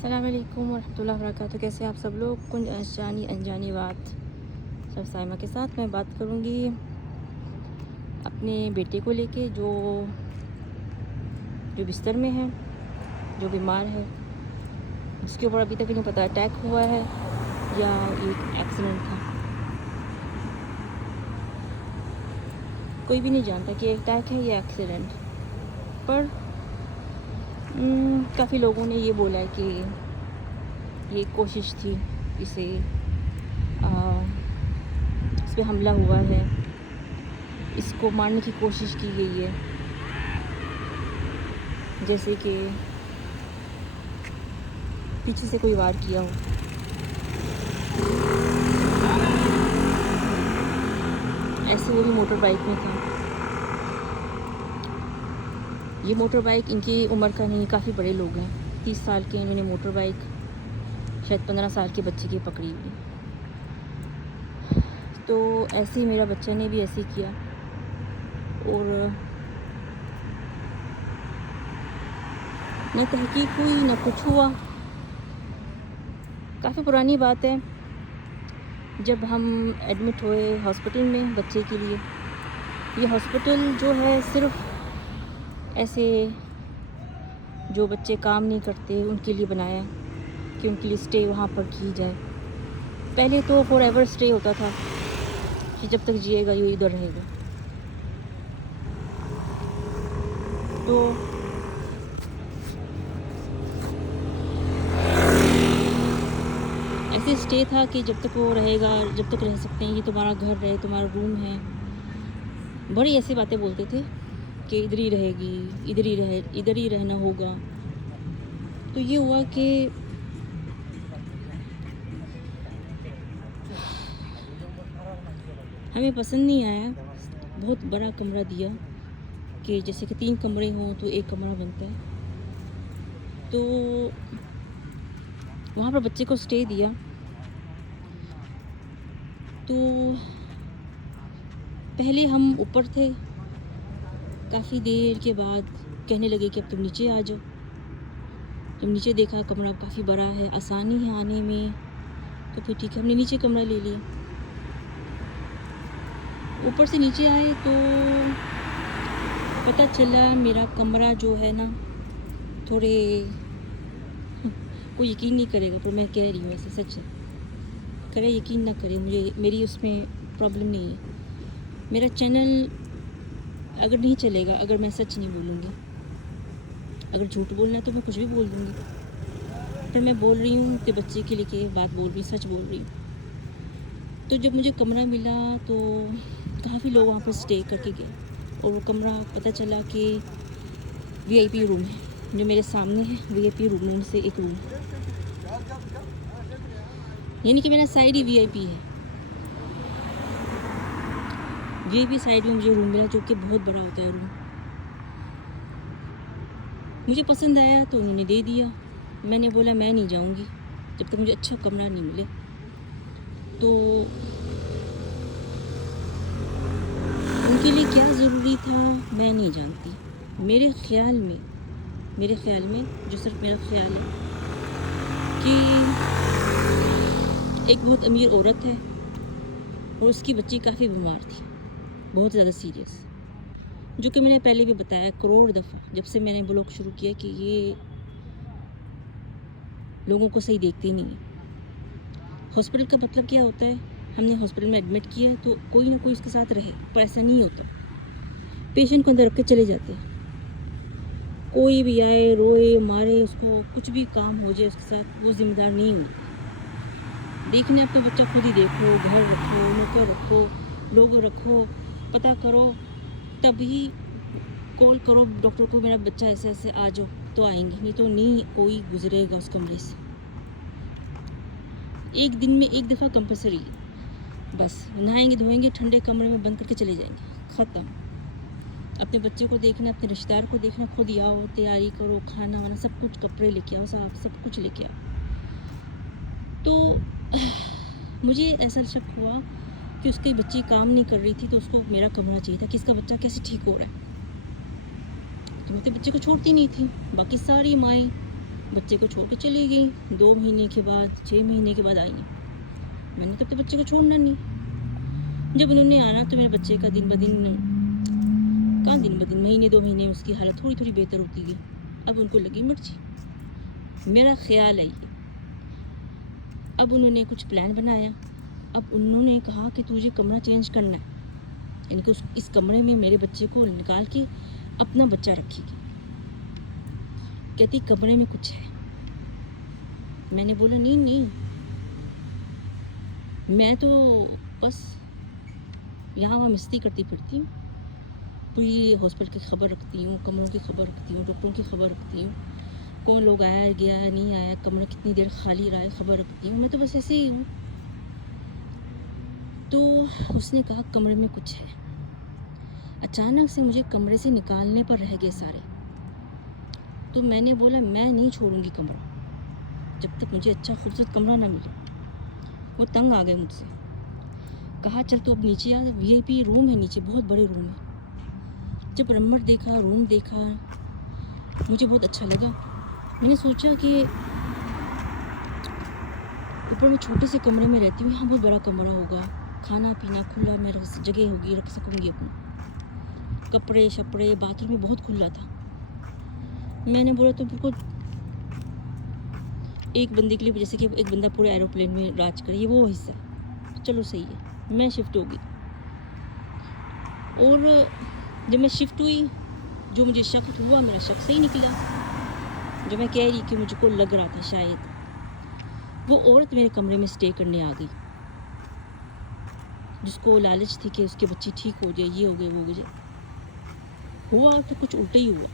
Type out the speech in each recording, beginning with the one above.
अस्सलाम वालेकुम वरहमतुल्लाहि वबरकातुहू। कैसे आप सब लोग। कुछ अनजानी अनजानी बात सब साइमा के साथ मैं बात करूँगी अपने बेटे को लेके जो जो बिस्तर में है, जो बीमार है। उसके ऊपर अभी तक नहीं पता अटैक हुआ है या एक एक्सीडेंट था। कोई भी नहीं जानता कि अटैक है या एक्सीडेंट। पर काफ़ी लोगों ने ये बोला है कि ये कोशिश थी, इसे इस पे हमला हुआ है, इसको मारने की कोशिश की गई है, जैसे कि पीछे से कोई वार किया हो। ऐसे वो भी मोटर बाइक में था। ये मोटर बाइक इनकी उम्र का नहीं, काफ़ी बड़े लोग हैं। 30 साल के इन्होंने मोटर बाइक शायद 15 साल के बच्चे की पकड़ी हुई। तो ऐसे ही मेरा बच्चा ने भी ऐसे किया और न तहकीक हुई न कुछ हुआ। काफ़ी पुरानी बात है, जब हम एडमिट हुए हॉस्पिटल में बच्चे के लिए। ये हॉस्पिटल जो है सिर्फ ऐसे जो बच्चे काम नहीं करते उनके लिए बनाया कि उनके लिए स्टे वहाँ पर की जाए। पहले तो फॉर एवर स्टे होता था कि जब तक जिएगा ये इधर रहेगा। तो ऐसे स्टे था कि जब तक वो रहेगा, जब तक रह सकते हैं, ये तुम्हारा घर है, तुम्हारा रूम है। बड़ी ऐसी बातें बोलते थे कि इधर ही रहेगी, इधर ही रहना होगा। तो ये हुआ कि हमें पसंद नहीं आया। बहुत बड़ा कमरा दिया कि जैसे कि 3 कमरे हों तो एक कमरा बनता है। तो वहाँ पर बच्चे को स्टे दिया। तो पहले हम ऊपर थे, काफ़ी देर के बाद कहने लगे कि अब तुम नीचे आ जाओ। तुम नीचे देखा कमरा काफ़ी बड़ा है, आसानी है आने में। तो फिर ठीक है, हमने नीचे कमरा ले लिया। ऊपर से नीचे आए तो पता चला मेरा कमरा जो है ना, थोड़े कोई यकीन नहीं करेगा पर मैं कह रही हूँ, ऐसे सच है। करे यकीन ना करे, मुझे मेरी उसमें प्रॉब्लम नहीं है। मेरा चैनल अगर नहीं चलेगा अगर मैं सच नहीं बोलूँगी। अगर झूठ बोलना है तो मैं कुछ भी बोल दूँगी, पर मैं बोल रही हूँ कि बच्चे के लिए बात बोल रही, सच बोल रही हूँ। तो जब मुझे कमरा मिला तो काफ़ी लोग वहाँ पर स्टे करके गए और वो कमरा पता चला कि वीआईपी रूम है। जो मेरे सामने है वीआईपी रूम में से एक रूम, यानी कि मेरा साइड ही वीआईपी है। वीआईपी साइड में मुझे रूम मिला जो कि बहुत बड़ा होता है रूम। मुझे पसंद आया तो उन्होंने दे दिया। मैंने बोला मैं नहीं जाऊंगी जब तक मुझे अच्छा कमरा नहीं मिले। तो उनके लिए क्या ज़रूरी था मैं नहीं जानती। मेरे ख्याल में जो सिर्फ मेरा ख्याल है कि एक बहुत अमीर औरत है और उसकी बच्ची काफ़ी बीमार थी, बहुत ज़्यादा सीरियस। जो कि मैंने पहले भी बताया करोड़ दफ़ा, जब से मैंने ब्लॉग शुरू किया, कि ये लोगों को सही देखते नहीं है। हॉस्पिटल का मतलब क्या होता है, हमने हॉस्पिटल में एडमिट किया है तो कोई ना कोई उसके साथ रहे, पर ऐसा नहीं होता। पेशेंट को अंदर रख के चले जाते हैं। कोई भी आए, रोए, मारे, उसको कुछ भी काम हो जाए उसके साथ, वो जिम्मेदार नहीं होता। देखने अपना बच्चा खुद ही देखो, घर रखो, नौकर रखो, लोग रखो, पता करो, तभी कॉल करो डॉक्टर को मेरा बच्चा ऐसे ऐसे आ जाओ तो आएंगे, नहीं तो नहीं कोई गुजरेगा उस कमरे से। एक दिन में एक दफ़ा कंपलसरी है, बस नहाएंगे धोएंगे, ठंडे कमरे में बंद करके चले जाएंगे, ख़त्म। अपने बच्चे को देखना, अपने रिश्तेदार को देखना, खुद आओ, तैयारी करो, खाना वाना सब कुछ, कपड़े लेके आओ, साफ सब कुछ लेके आओ। तो मुझे ऐसा शक हुआ कि उसकी बच्ची काम नहीं कर रही थी तो उसको मेरा कमरा चाहिए था कि इसका बच्चा कैसे ठीक हो रहा है। तो मैं तो बच्चे को छोड़ती नहीं थी। बाकी सारी माएँ बच्चे को छोड़ के चली गई। 2 महीने के बाद, 6 महीने के बाद आई हैं। मैंने तब तो बच्चे को छोड़ना नहीं। जब उन्होंने आना तो मेरे बच्चे का दिन ब दिन, कहाँ दिन ब दिन, महीने 2 महीने में उसकी हालत थोड़ी थोड़ी बेहतर होती गई। अब उनको लगी मिर्ची। मेरा ख्याल है ये। अब उन्होंने कुछ प्लान बनाया। अब उन्होंने कहा कि तुझे कमरा चेंज करना है, यानी कि इस कमरे में मेरे बच्चे को निकाल के अपना बच्चा रखेगी। कहती कमरे में कुछ है। मैंने बोला नहीं नहीं, मैं तो बस यहाँ वहाँ मस्ती करती फिरती हूँ, पूरी हॉस्पिटल की खबर रखती हूँ, कमरों की खबर रखती हूँ, डॉक्टरों की खबर रखती हूँ, कौन लोग आया गया नहीं आया, कमरा कितनी देर खाली रहा है खबर रखती हूँ, मैं तो बस ऐसे ही हूँ। तो उसने कहा कमरे में कुछ है। अचानक से मुझे कमरे से निकालने पर रह गए सारे। तो मैंने बोला मैं नहीं छोड़ूंगी कमरा जब तक मुझे अच्छा खूबसूरत कमरा ना मिले। वो तंग आ गए मुझसे। कहा चल तू अब नीचे आ, VIP रूम है नीचे, बहुत बड़े रूम है। जब नंबर देखा, रूम देखा, मुझे बहुत अच्छा लगा। मैंने सोचा कि ऊपर मैं छोटे से कमरे में रहती हूँ, यहाँ बहुत बड़ा कमरा होगा, खाना पीना खुला, मेरा जगह होगी, रख सकूँगी अपना कपड़े शपड़े, बाथरूम में बहुत खुला था। मैंने बोला तो बिल्कुल एक बंदे के लिए, जैसे कि एक बंदा पूरे एरोप्लेन में राज करे, ये वो हिस्सा, चलो सही है। मैं शिफ्ट हो गई और जब मैं शिफ्ट हुई, जो मुझे शक हुआ, मेरा शक सही निकला। जो मैं कह रही कि मुझको लग रहा था शायद, वो औरत मेरे कमरे में स्टे करने आ गई, जिसको लालच थी कि उसके बच्ची ठीक हो जाए, ये हो गए वो हो जाए। हुआ तो कुछ उल्टा ही हुआ,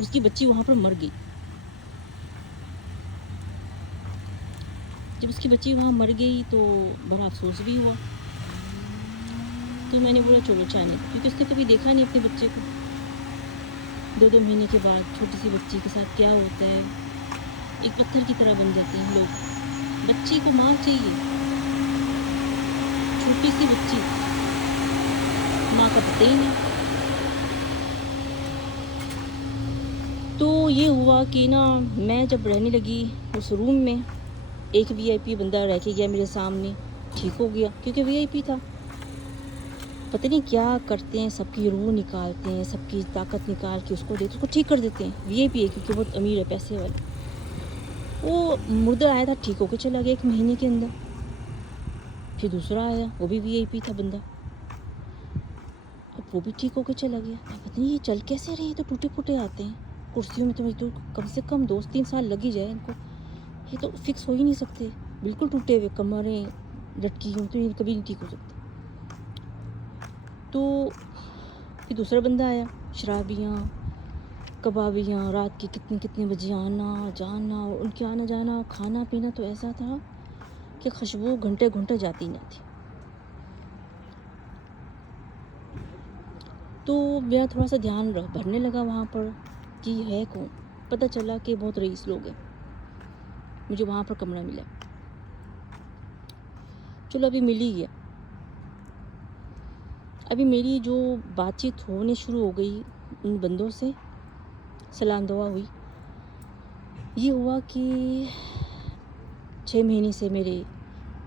उसकी बच्ची वहाँ पर मर गई। जब उसकी बच्ची वहाँ मर गई तो बड़ा अफसोस भी हुआ। तो मैंने बोला चलो चाहने, क्योंकि उसने कभी देखा नहीं अपने बच्चे को। 2-2 महीने के बाद छोटी सी बच्ची के साथ क्या होता है, एक पत्थर की तरह बन जाते हैं लोग। बच्ची को माँ चाहिए, छोटी सी बच्ची, माँ का पता ही नहीं। तो ये हुआ कि ना, मैं जब रहने लगी उस रूम में, एक VIP बंदा रह के गया मेरे सामने, ठीक हो गया क्योंकि VIP था। पता नहीं क्या करते हैं, सबकी रूह निकालते हैं, सबकी ताकत निकाल के उसको देते, उसको ठीक कर देते हैं। VIP है क्योंकि बहुत अमीर है, पैसे वाले। वो मुर्दा आया था, ठीक होकर चला गया 1 महीने के अंदर। फिर दूसरा आया, वो भी VIP था बंदा, अब वो भी ठीक होकर चला गया। अब पता नहीं ये चल कैसे रहे, तो टूटे फूटे आते हैं कुर्सियों में। तो कम से कम 2-3 साल लग ही जाए इनको, ये तो फिक्स हो ही नहीं सकते। बिल्कुल टूटे हुए कमरें लटकी हुई, तो ये कभी नहीं ठीक हो सकते। तो फिर दूसरा बंदा आया, शराबियाँ कबाबियाँ, रात के कितने कितने बजे आना जाना, और उनके आना जाना, खाना पीना तो ऐसा था कि खुशबू घंटे घंटे जाती ना थी। तो मेरा थोड़ा सा ध्यान भरने लगा वहाँ पर कि है कौन। पता चला कि बहुत रईस लोग हैं। मुझे वहाँ पर कमरा मिला। चलो अभी मिल ही गया। अभी मेरी जो बातचीत होने शुरू हो गई उन बंदों से, सलाम दुआ हुई। ये हुआ कि 6 महीने से मेरे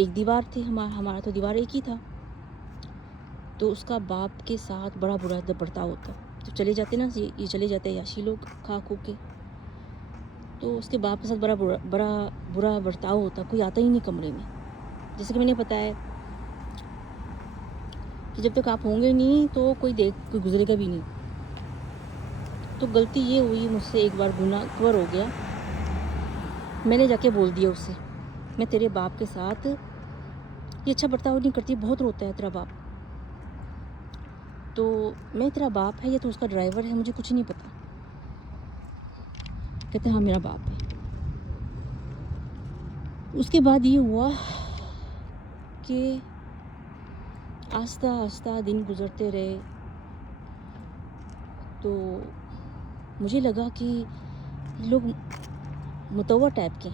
एक दीवार थे, हमारा तो दीवार एक ही था। तो उसका बाप के साथ बड़ा बुरा बर्ताव होता। तो चले जाते ना, ये चले जाते याशी लोग खा खू के, तो उसके बाप के साथ बड़ा बुरा बर्ताव होता। कोई आता ही नहीं कमरे में। जैसे कि मैंने बताया कि जब तक आप होंगे नहीं तो कोई गुजरेगा भी नहीं। तो गलती ये हुई मुझसे, एक बार गुनाह कवर हो गया। मैंने जाके बोल दिया उससे, मैं तेरे बाप के साथ ये अच्छा बर्ताव नहीं करती, बहुत रोता है तेरा बाप। तो मैं तेरा बाप है या तो उसका ड्राइवर है, मुझे कुछ नहीं पता। कहते हाँ मेरा बाप है। उसके बाद ये हुआ कि आस्ता आस्ता दिन गुजरते रहे। तो मुझे लगा कि लोग मुतव्वा टाइप के,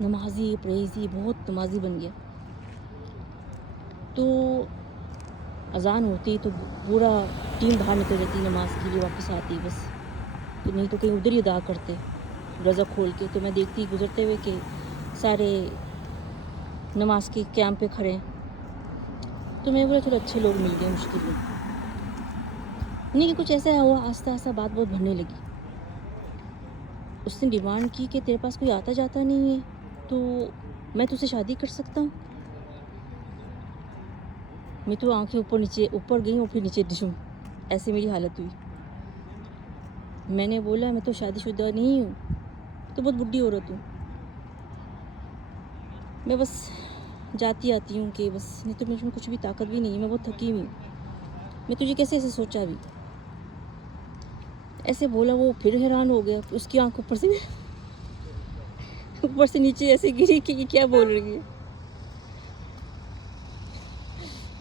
नमाजी परहेज़ी, बहुत नमाजी बन गया। तो अज़ान होती तो पूरा टीम बाहर निकल जाती नमाज के लिए, वापस आती बस। तो नहीं तो कहीं उधर ही अदा करते, रोज़ा खोल के, तो मैं देखती गुज़रते हुए कि सारे नमाज के क़याम पे खड़े हैं। तो मैं बोला थोड़े अच्छे लोग मिल गए मुश्किल में। नहीं कि कुछ ऐसा हुआ, आस्ता-आस्ता बात बहुत बढ़ने लगी। उसने डिमांड की कि तेरे पास कोई आता-जाता नहीं है, तो मैं तुझसे शादी कर सकता हूँ। मैं तो आँखें ऊपर-नीचे, ऊपर गई और फिर नीचे डिशूँ, ऐसी मेरी हालत हुई। मैंने बोला मैं तो शादीशुदा नहीं हूँ, तो बहुत बुड्ढी औरत हूँ। मैं बस जाती आती हूँ कि बस, नहीं तो मुझ में कुछ भी ताकत भी नहीं है, मैं बहुत थकी हुई हूँ। मैं तुझे कैसे ऐसे सोचा अभी? ऐसे बोला, वो फिर हैरान हो गया। उसकी आँख ऊपर से नीचे ऐसे गिरी कि ये क्या बोल रही है।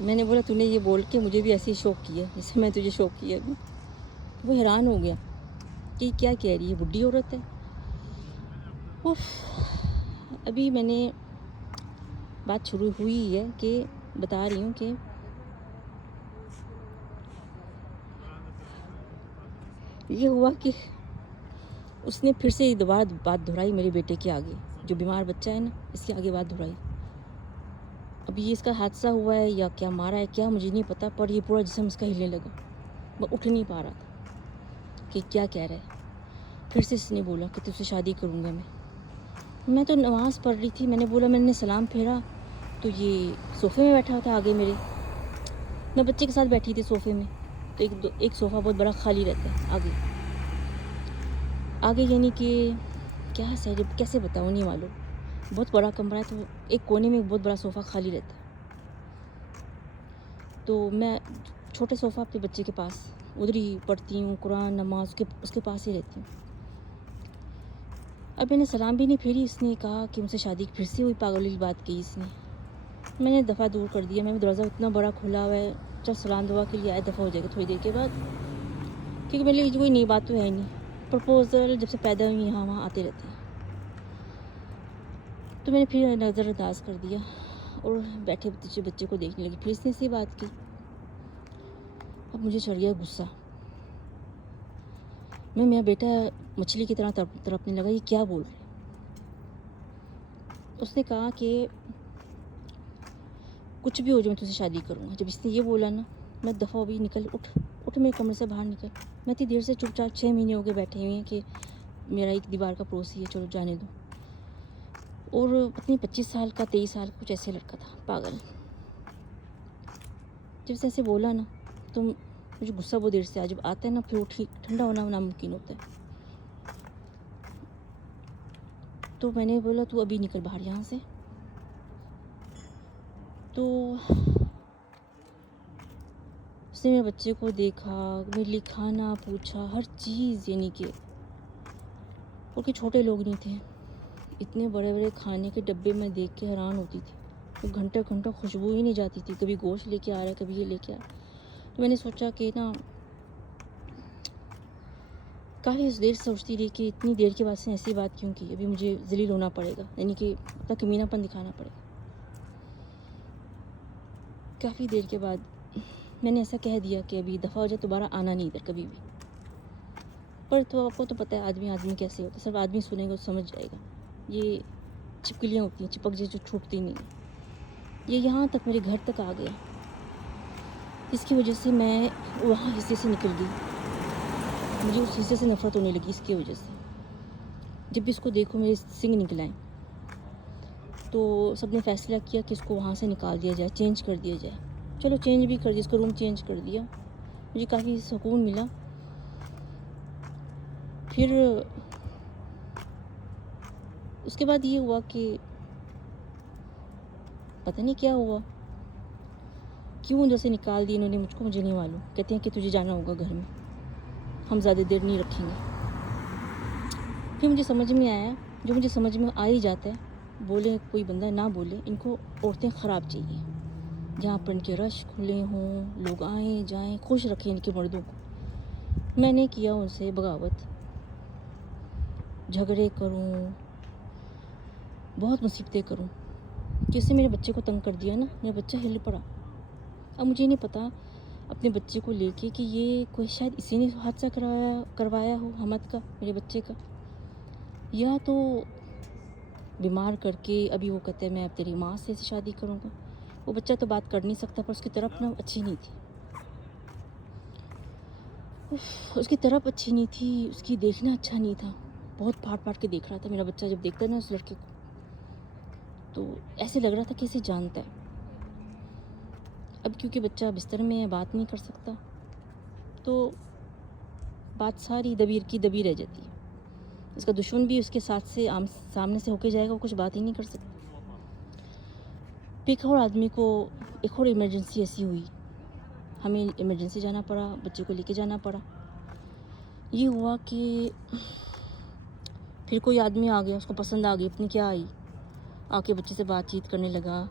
मैंने बोला तूने ये बोल के मुझे भी ऐसे ही शॉक किया जैसे मैं तुझे शॉक किया अभी। वो हैरान हो गया कि क्या कह रही है, बुड्ढी औरत है। उफ़! अभी मैंने बात शुरू हुई है कि बता रही हूँ कि ये हुआ कि उसने फिर से दोबारा बात दोहराई मेरे बेटे के आगे, जो बीमार बच्चा है ना, इसके आगे बात दोहराई। अभी ये इसका हादसा हुआ है या क्या मारा है क्या मुझे नहीं पता, पर ये पूरा जिस्म इसका हिलने लगा। मैं उठ नहीं पा रहा था कि क्या कह रहा है। फिर से इसने बोला कि तुझसे शादी करूँगा मैं तो नमाज़ पढ़ रही थी। मैंने बोला, मैंने सलाम फेरा तो ये सोफ़े में बैठा था आगे मेरे। मैं बच्चे के साथ बैठी थी सोफ़े में, तो एक सोफ़ा बहुत बड़ा खाली रहता है आगे। आगे यानी कि क्या सही कैसे बताऊँ, नहीं मालूम। बहुत बड़ा कमरा है, तो एक कोने में एक बहुत बड़ा सोफ़ा खाली रहता है। तो मैं छोटे सोफ़ा अपने बच्चे के पास उधर ही पढ़ती हूँ, कुरान नमाज़ उसके पास ही रहती हूँ। अब मैंने सलाम भी नहीं फेरी, इसने कहा कि मुझसे शादी फिर से हुई, पागल वाली बात कही इसने। मैंने दफ़ा दूर कर दिया। मैं दरवाज़ा इतना बड़ा खुला हुआ है, चल सलाम दुआ के लिए आया, दफ़ा हो जाएगा थोड़ी देर के बाद, क्योंकि मेरे लिए कोई नई बात तो है नहीं। प्रपोज़ल जब से पैदा हुई यहाँ वहाँ आते रहते हैं। तो मैंने फिर नज़रअंदाज कर दिया और बैठे बच्चे को देखने लगी। फिर इसने ऐसी बात की। अब मुझे चढ़ गया गुस्सा। मेरा बेटा मछली की तरह तड़पने लगा, ये क्या बोल रही है। उसने कहा कि कुछ भी हो जाए मैं तुझसे शादी करूँगा। जब इसने ये बोला ना, मैं दफ़ा हो गई, निकल उठ मेरे कमरे से बाहर निकल। मैं इतनी देर से चुपचाप 6 महीने हो गए बैठे हुए हैं कि मेरा एक दीवार का पड़ोसी है, चलो जाने दो। और पत्नी 25 साल का 23 साल का कुछ ऐसे लड़का था, पागल। जब से ऐसे बोला ना, तो मुझे गुस्सा बहुत देर से आ, जब आता है ना फिर वो ठीक ठंडा होना नामुमकिन होता है। तो मैंने बोला तू अभी निकल बाहर यहाँ से। तो उसने मेरे बच्चे को देखा, मेरे लिए खाना पूछा, हर चीज़, यानी कि और कि छोटे लोग नहीं थे। इतने बड़े बड़े खाने के डब्बे में देख के हैरान होती थी। तो घंटे घंटों खुशबू ही नहीं जाती थी, कभी गोश्त लेके आ रहा है, कभी ये लेके आ रहा है। तो मैंने सोचा कि ना, काफ़ी उस देर सोचती रही कि इतनी देर के बाद से ऐसी बात क्यों की, अभी मुझे ज़लील होना पड़ेगा, यानी कि अपना कमीनापन दिखाना पड़ेगा। काफ़ी देर के बाद मैंने ऐसा कह दिया कि अभी दफ़ा हो जाए, दोबारा आना नहीं इधर कभी भी। पर तो आपको तो पता है आदमी कैसे होता है, सब आदमी सुनेगा तो समझ जाएगा। ये छिपकलियाँ होती हैं, चिपक जो छूटती नहीं है। ये यहाँ तक मेरे घर तक आ गया। इसकी वजह से मैं वहाँ हिस्से से निकल गई। मुझे उस हिस्से से नफ़रत होने लगी इसकी वजह से। जब भी इसको देखो मेरे सिंग निकल आए। तो सबने फ़ैसला किया कि इसको वहाँ से निकाल दिया जाए, चेंज कर दिया जाए। चलो चेंज भी कर दिया, इसको रूम चेंज कर दिया। मुझे काफ़ी सुकून मिला। फिर उसके बाद ये हुआ कि पता नहीं क्या हुआ, क्यों जैसे निकाल दिया इन्होंने मुझको, मुझे नहीं मालूम। कहते हैं कि तुझे जाना होगा घर में, हम ज़्यादा देर नहीं रखेंगे। फिर मुझे समझ में आया, जो मुझे समझ में आ ही जाता है, बोले कोई बंदा ना बोले, इनको औरतें ख़राब चाहिए, जहाँ पर इनके रश खुले हों, लोग आएँ जाएँ, खुश रखें इनके मर्दों को। मैंने किया उनसे बगावत, झगड़े करूँ, बहुत मुसीबतें करूँ। जैसे मेरे बच्चे को तंग कर दिया ना, मेरा बच्चा हिल पड़ा। अब मुझे नहीं पता अपने बच्चे को लेके कि ये कोई शायद इसी ने हादसा करवाया हो हमद का, मेरे बच्चे का, या तो बीमार करके अभी वो कहते हैं मैं अब तेरी माँ से शादी करूँगा। वो बच्चा तो बात कर नहीं सकता, पर उसकी तरफ ना अच्छी नहीं थी। उसकी तरफ अच्छी नहीं थी, उसकी देखना अच्छा नहीं था। बहुत फाड़-फाड़ के देख रहा था मेरा बच्चा, जब देखता है ना उस लड़के को, तो ऐसे लग रहा था कि इसे जानता है। अब क्योंकि बच्चा बिस्तर में है, बात नहीं कर सकता, तो बात सारी दबीर की दबी रह जाती है। उसका दुश्मन भी उसके साथ से सामने से होके जाएगा, वो कुछ बात ही नहीं कर सकता। एक और आदमी को एक और इमरजेंसी ऐसी हुई, हमें इमरजेंसी जाना पड़ा, बच्चे को लेके जाना पड़ा। ये हुआ कि फिर कोई आदमी आ गया, उसको पसंद आ गई, अपनी क्या आई, आके बच्चे से बातचीत करने लगा।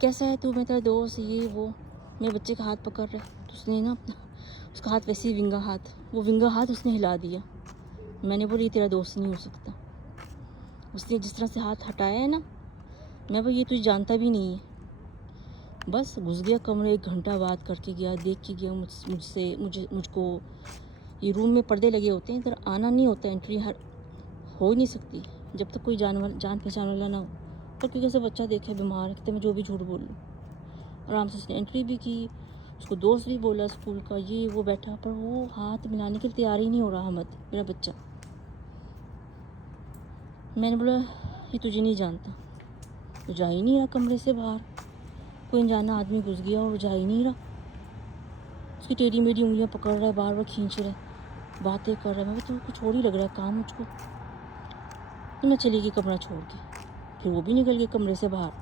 कैसा है तू, मैं तेरा दोस्त, ये वो। मेरे बच्चे का हाथ पकड़ रहा है, तो उसने ना अपना, उसका हाथ वैसे ही विंगा हाथ, वो विंगा हाथ उसने हिला दिया। मैंने बोली तेरा दोस्त नहीं हो सकता। उसने जिस तरह से हाथ हटाया है ना, मैं बोली ये तुझे जानता भी नहीं है। बस घुस गया कमरे, 1 घंटा बात करके गया, देख के गया मुझको। ये रूम में पर्दे लगे होते हैं, इधर आना नहीं होता, एंट्री हो ही नहीं सकती जब तक कोई जान पहचान वाला ना हो। पर क्योंकि ऐसा बच्चा देखा है बीमार है, मैं जो भी झूठ बोल लूँ। आराम से उसने एंट्री भी की, उसको दोस्त भी बोला स्कूल का, ये वो बैठा, पर वो हाथ मिलाने के लिए तैयार ही नहीं हो रहा। अहमद मेरा बच्चा, मैंने बोला ये तुझे नहीं जानता, तो जा ही नहीं रहा कमरे से बाहर। कोई अनजाना आदमी घुस गया और जा ही नहीं रहा। उसकी टेढ़ी मेढ़ी उंगलियां पकड़ रहा है, बार बार खींच रहा है, बातें कर रहा है। मैं तो कुछ और ही लग रहा है काम मुझको। तो मैं चली गई कमरा छोड़ के, फिर वो भी निकल गई कमरे से बाहर।